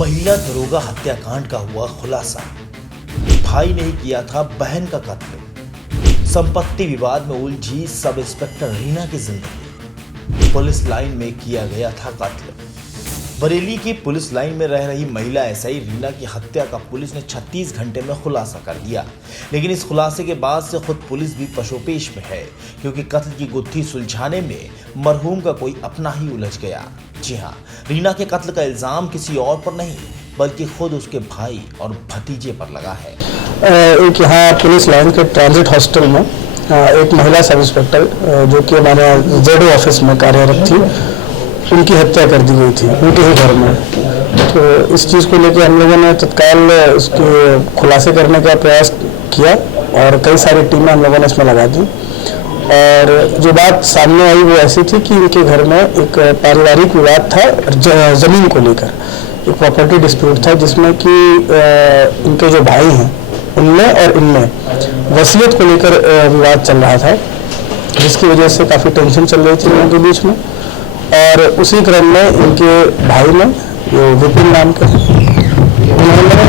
महिला दरोगा हत्याकांड का हुआ खुलासा। भाई ने ही किया था बहन का कत्ल। संपत्ति विवाद में उलझी सब इंस्पेक्टर रीना की जिंदगी। पुलिस लाइन में किया गया था कत्ल। बरेली की पुलिस लाइन में रह रही महिला एसआई रीना की हत्या का पुलिस ने 36 घंटे में खुलासा कर दिया। लेकिन इस खुलासे के बाद से खुद पुलिस भी पशोपेश में है, क्योंकि कत्ल की गुत्थी सुलझाने में मरहूम का कोई अपना ही उलझ गया। जी हाँ, रीना के कत्ल का इल्जाम किसी और पर नहीं बल्कि खुद उसके भाई और भतीजे पर लगा है। एक यहाँ पुलिस लाइन के ट्रांजिट हॉस्टल में एक महिला सब इंस्पेक्टर जो कि हमारे जेडो ऑफिस में कार्यरत थी, उनकी हत्या कर दी गई थी उनके ही घर में। तो इस चीज़ को लेकर हम लोगों ने तत्काल इसके खुलासे करने का प्रयास किया और कई सारी टीमें हम लोगों ने इसमें लगा दी। और जो बात सामने आई वो ऐसी थी कि इनके घर में एक पारिवारिक विवाद था ज़मीन को लेकर, एक प्रॉपर्टी डिस्प्यूट था जिसमें कि इनके जो भाई हैं उनमें और इनमें वसीयत को लेकर विवाद चल रहा था, जिसकी वजह से काफ़ी टेंशन चल रही थी लोगों के बीच में। और उसी क्रम में इनके भाई ने, जो विपिन नाम के, उन्होंने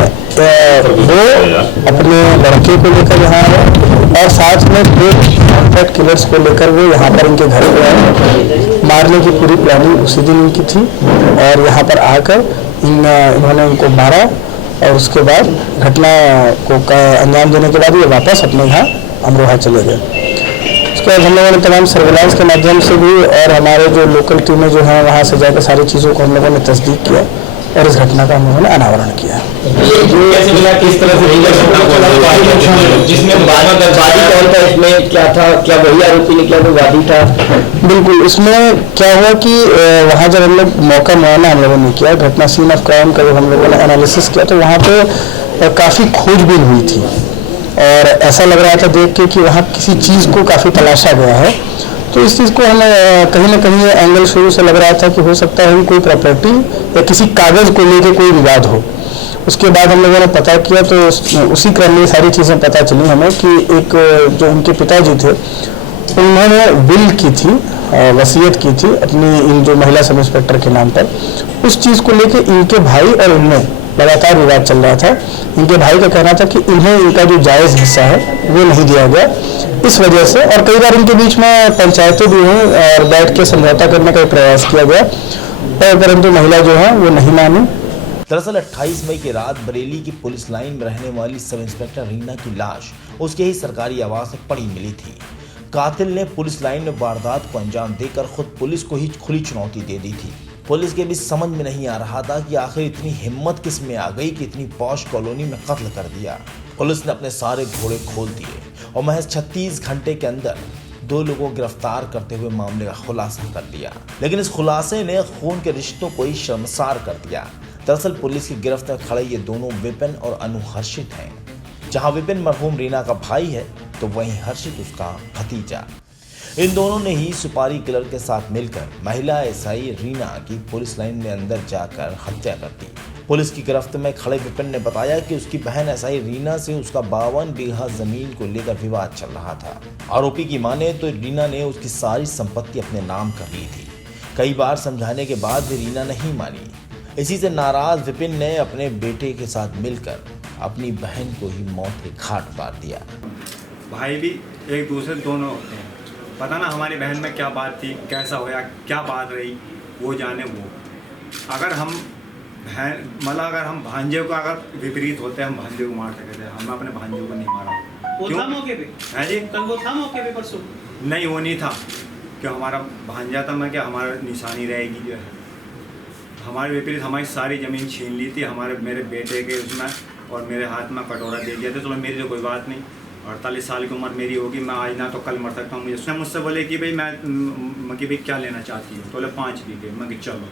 वो अपने लड़के को लेकर यहाँ आए और साथ में 2 कॉन्ट्रैक्ट किलर्स को लेकर वो यहाँ पर इनके घर पे आए। मारने की पूरी प्लानिंग उसी दिन इनकी थी और यहाँ पर आकर इन्होंने इनको मारा और उसके बाद घटना को अंजाम देने के बाद ये वापस अपने यहाँ अमरोहा चले गए। उसके बाद हम लोगों ने तमाम सर्विलांस के माध्यम से भी और हमारे जो लोकल टीमें जो हैं वहाँ से जाकर सारी चीज़ों को हम लोगों ने तस्दीक किया और इस घटना का हम लोगों ने अनावरण किया। किस तरह से जिसमें वादी कौन था, इसमें क्या था, क्या वही आरोपी ने, क्या वो वादी था? बिल्कुल, इसमें क्या हुआ कि वहाँ जब हम लोग मौका मुआयना हम लोगों ने किया, घटना सीन ऑफ क्राइम का जब हम लोगों ने एनालिसिस किया तो वहाँ पे काफ़ी खोजबीन हुई थी और ऐसा लग रहा था देख के कि वहाँ किसी चीज़ को काफ़ी तलाशा गया है। तो इस चीज़ को हमें कहीं ना कहीं एंगल शुरू से लग रहा था कि हो सकता है कि कोई प्रॉपर्टी या किसी कागज़ को लेकर कोई विवाद हो। उसके बाद हम लोगों ने पता किया तो उसी क्रम में सारी चीज़ें पता चली हमें कि एक जो उनके पिताजी थे उन्होंने विल की थी, वसीयत की थी अपनी इन जो महिला सब इंस्पेक्टर के नाम पर। उस चीज़ को लेकर इनके भाई और इनमें लगातार विवाद चल रहा था। इनके भाई का कहना था कि इन्हें इनका जो जायज़ हिस्सा है वो नहीं दिया गया, इस वजह से। और कई बार इनके बीच में पंचायतें भी हुई और बैठ के समझौता करने का प्रयास किया गया, परंतु महिला जो है वो नहीं मानी। दरअसल 28 मई की रात बरेली की पुलिस लाइन में रहने वाली सब इंस्पेक्टर रीना की लाश उसके ही सरकारी आवास में पड़ी मिली थी। कातिल ने पुलिस लाइन में वारदात को अंजाम देकर खुद पुलिस को ही खुली चुनौती दे दी थी। पुलिस के भी समझ में नहीं आ रहा था कि आखिर इतनी हिम्मत किस में आ गई कि इतनी पॉश कॉलोनी में कत्ल कर दिया। पुलिस ने अपने सारे घोड़े खोल दिए और महज 36 घंटे के अंदर 2 लोगों को गिरफ्तार करते हुए मामले का खुलासा कर दिया। लेकिन इस खुलासे ने खून के रिश्तों को ही शर्मसार कर दिया। दरअसल पुलिस की गिरफ्त में खड़े ये दोनों विपिन और अनु हर्षित हैं। जहां विपिन मरहूम रीना का भाई है तो वहीं हर्षित उसका भतीजा। इन दोनों ने ही सुपारी किलर के साथ मिलकर महिला एसआई रीना की पुलिस लाइन में अंदर जाकर हत्या कर दी। पुलिस की गिरफ्त में खड़े विपिन ने बताया कि उसकी बहन एसआई रीना से उसका 52 बीघा जमीन को लेकर विवाद चल रहा था। आरोपी की माने तो रीना ने उसकी सारी संपत्ति अपने नाम कर ली थी। कई बार समझाने के बाद भी रीना नहीं मानी। इसी से नाराज विपिन ने अपने बेटे के साथ मिलकर अपनी बहन को ही मौत के घाट उतार दिया। भाई भी एक दूसरे दोनों होते हैं, पता ना हमारी बहन में क्या बात थी, कैसा होया, क्या बात रही, वो जाने वो। अगर हम अगर हम भांजे को अगर विपरीत होते हम भांजे को मार सकते थे, हम अपने भांजे को नहीं मारा। वो था मौके पे? है जी, कल वो था मौके पे परसों? नहीं, वो नहीं था कि हमारा भांजा था। मैं क्या, हमारा निशानी रहेगी जो है हमारे विपरीत हमारी सारी ज़मीन छीन ली थी, मेरे बेटे के उसमें, और मेरे हाथ में कटोरा दे दिया था। चलो मेरी तो कोई बात नहीं, 48 साल की उम्र मेरी होगी, मैं आज ना तो कल मर सकता हूँ। उसने मुझसे बोले कि भाई मैं कि भाई क्या लेना चाहती हूँ, तो बोले 5 बीघे। मैं कि चलो।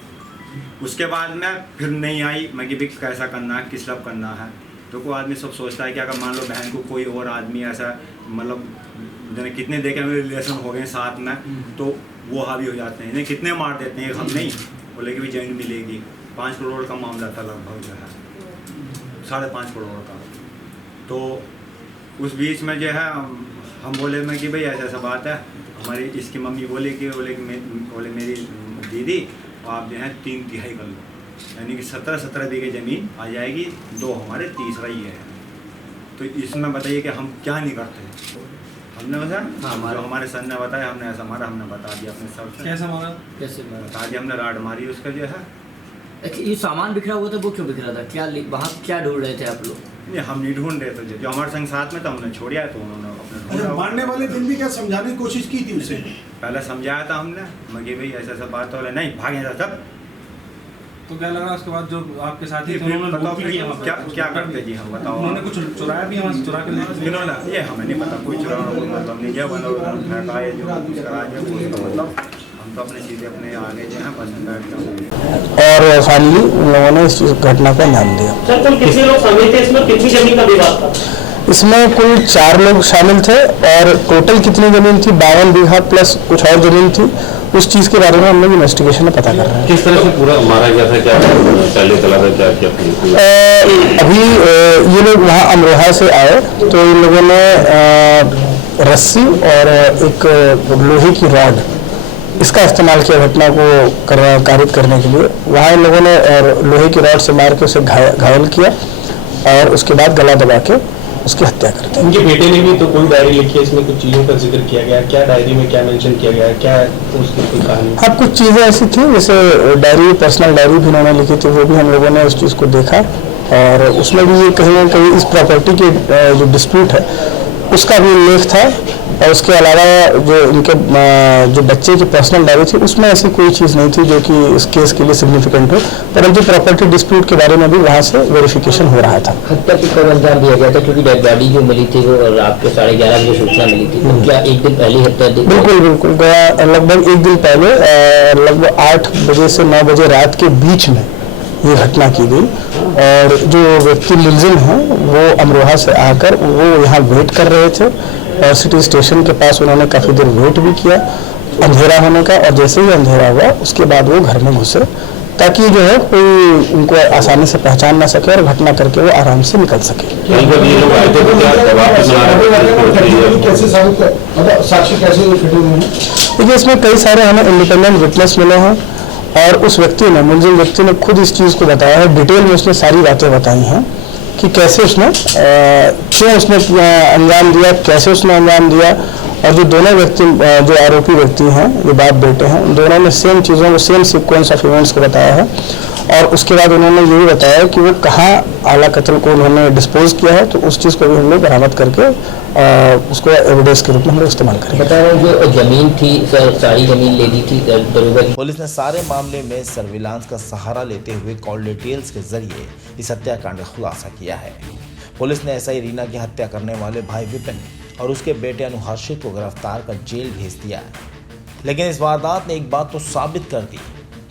उसके बाद मैं फिर नहीं आई, मैं कि भाई कैसा करना है, किस लब करना है। तो कोई आदमी सब सोचता है कि अगर मान लो बहन को कोई और आदमी ऐसा मतलब कितने देखे मेरे रिलेशन हो गए साथ में, तो वो हावी हो जाते हैं, कितने मार देते हैं, हम नहीं बोले कि भाई जमीन मिलेगी। 5 करोड़ का मामला था लगभग जो है, 5.5 करोड़ का। तो उस बीच में जो है हम बोले मैं कि भाई ऐसा बात है। हमारी इसकी मम्मी बोले कि मेरी दीदी आप जो है 3 तिहाई कर लो। यानी कि 17 बीघे ज़मीन आ जाएगी, 2 हमारे, तीसरा ही है। तो इसमें बताइए कि हम क्या नहीं करते। हमने बताया, जो हमारे सर ने बताया, हमने ऐसा मारा, हमने बता दिया अपने सर से। कैसा मारा? कैसे बता दिया हमने, राड मारी उसका जो है। ये सामान बिखरा हुआ था, वो क्यों बिखरा था? क्या वहाँ क्या ढूंढ रहे थे आप लोग? नहीं, हम नहीं ढूंढ रहे थे, जो हमारे संग साथ में था हमने छोड़ा, तो उन्होंने अपने अच्छा, ढूंढा। मारने वाले दिन भी क्या समझाने की कोशिश की थी उसे? पहले समझाया था हमने, मगे भाई ऐसा बात हो, नहीं भागे था सब। तो क्या लगा उसके बाद जो आपके साथी थे फिर उन्होंने बताओ लूट फिर लिया वहाँ पे? क्या करते जी हम, बताओ। उन्होंने कुछ चुराया भी वहाँ से, चुरा के ले गए? इन्होंने, ये हमें नहीं पता, कोई चुराना कोई मतलब नहीं है, बना फेंका है, जो कुछ करा है उसका मतलब, हम तो अपने सीधे अपने आगे जो है बस बैठ जाओ। और फाइनली उन लोगों ने इस घटना को अंजाम दिया। सर कुल कितने लोग शामिल थे इसमें, कितनी जमीन का विवाद था? इसमें कुल 4 लोग शामिल थे और टोटल कितनी जमीन थी, 52 बीघा प्लस कुछ और जमीन थी। उस चीज़ के बारे में हम लोग इन्वेस्टिगेशन में पता कर रहे हैं। किस तरह से पूरा मारा गया था, क्या चले चला था, क्या क्या? अभी ये लोग वहाँ अमरोहा से आए तो इन लोगों ने रस्सी और एक लोहे की रॉड इसका इस्तेमाल किया घटना को कारित करने के लिए। वहाँ इन लोगों ने लोहे की रॉड से मार के उसे घायल किया और उसके बाद गला दबा के उसकी हत्या कर दी। उनके बेटे ने भी तो कोई डायरी लिखी है, इसमें कुछ चीज़ों का जिक्र किया गया, क्या डायरी में क्या मेंशन किया गया, क्या उसकी कोई कहानी? हाँ, कुछ चीज़ें ऐसी थी, जैसे डायरी, पर्सनल डायरी भी उन्होंने लिखी थी, वो भी हम लोगों ने उस चीज़ को देखा और उसमें भी ये कहीं ना कहीं इस प्रॉपर्टी के जो डिस्प्यूट है उसका भी उल्लेख था। और उसके अलावा जो इनके जो बच्चे की पर्सनल डायरी थी उसमें ऐसी कोई चीज़ नहीं थी जो कि इस केस के लिए सिग्निफिकेंट हो, परंतु प्रॉपर्टी डिस्प्यूट के बारे में भी वहाँ से वेरिफिकेशन हो रहा था। हत्या को कब अंजाम दिया गया था? क्योंकि डेड बॉडी जो मिली थी वो रात के 11:30 बजे सूचना मिली थी, तो क्या एक दिन पहले हत्या थी? बिल्कुल गया लगभग एक दिन पहले, लगभग 8 बजे से 9 बजे रात के बीच में ये घटना की गई। और जो व्यक्ति मुलजिम हैं वो अमरोहा से आकर वो यहाँ वेट कर रहे थे और सिटी स्टेशन के पास उन्होंने काफ़ी देर वेट भी किया अंधेरा होने का, और जैसे ही अंधेरा हुआ उसके बाद वो घर में घुसे ताकि जो है कोई उनको आसानी से पहचान ना सके और घटना करके वो आराम से निकल सके। साक्षी कैसे फिटे हुए हैं? देखिए, इसमें कई सारे हमें इंडिपेंडेंट विटनेस मिले हैं और उस व्यक्ति ने, मुलजिम व्यक्ति ने खुद इस चीज़ को बताया है, डिटेल में उसने सारी बातें बताई हैं कि कैसे उसने क्यों उसने अंजाम दिया, कैसे उसने अंजाम दिया। और जो दोनों व्यक्ति, जो आरोपी व्यक्ति हैं, जो बाप बेटे हैं, उन दोनों ने सेम चीज़ों को, सेम सीक्वेंस ऑफ इवेंट्स को बताया है। और उसके बाद उन्होंने ये भी बताया कि वो कहाँ आला कत्ल को उन्होंने डिस्पोज किया है, तो उस चीज़ को भी हम लोग बरामद करके उसको एविडेंस के रूप में हम लोग इस्तेमाल करेंगे। बता रहा हूँ, जो जमीन थी सारी जमीन ले दी थी दरोगा। पुलिस ने सारे मामले में सर्विलांस का सहारा लेते हुए कॉल डिटेल्स के जरिए इस हत्याकांड का खुलासा किया है। पुलिस ने एसआई रीना की हत्या करने वाले भाई विपिन और उसके बेटे अनुहर्षित को गिरफ्तार कर जेल भेज दिया है। लेकिन इस वारदात ने एक बात तो साबित कर दी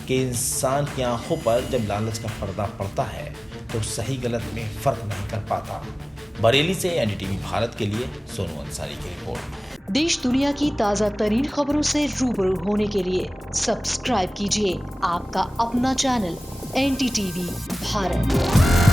कि इंसान की आंखों पर जब लालच का पर्दा पड़ता है तो सही गलत में फर्क नहीं कर पाता। बरेली से एनडीटीवी भारत के लिए सोनू अंसारी की रिपोर्ट। देश दुनिया की ताज़ा तरीन खबरों से रूबरू होने के लिए सब्सक्राइब कीजिए आपका अपना चैनल एनडीटीवी भारत।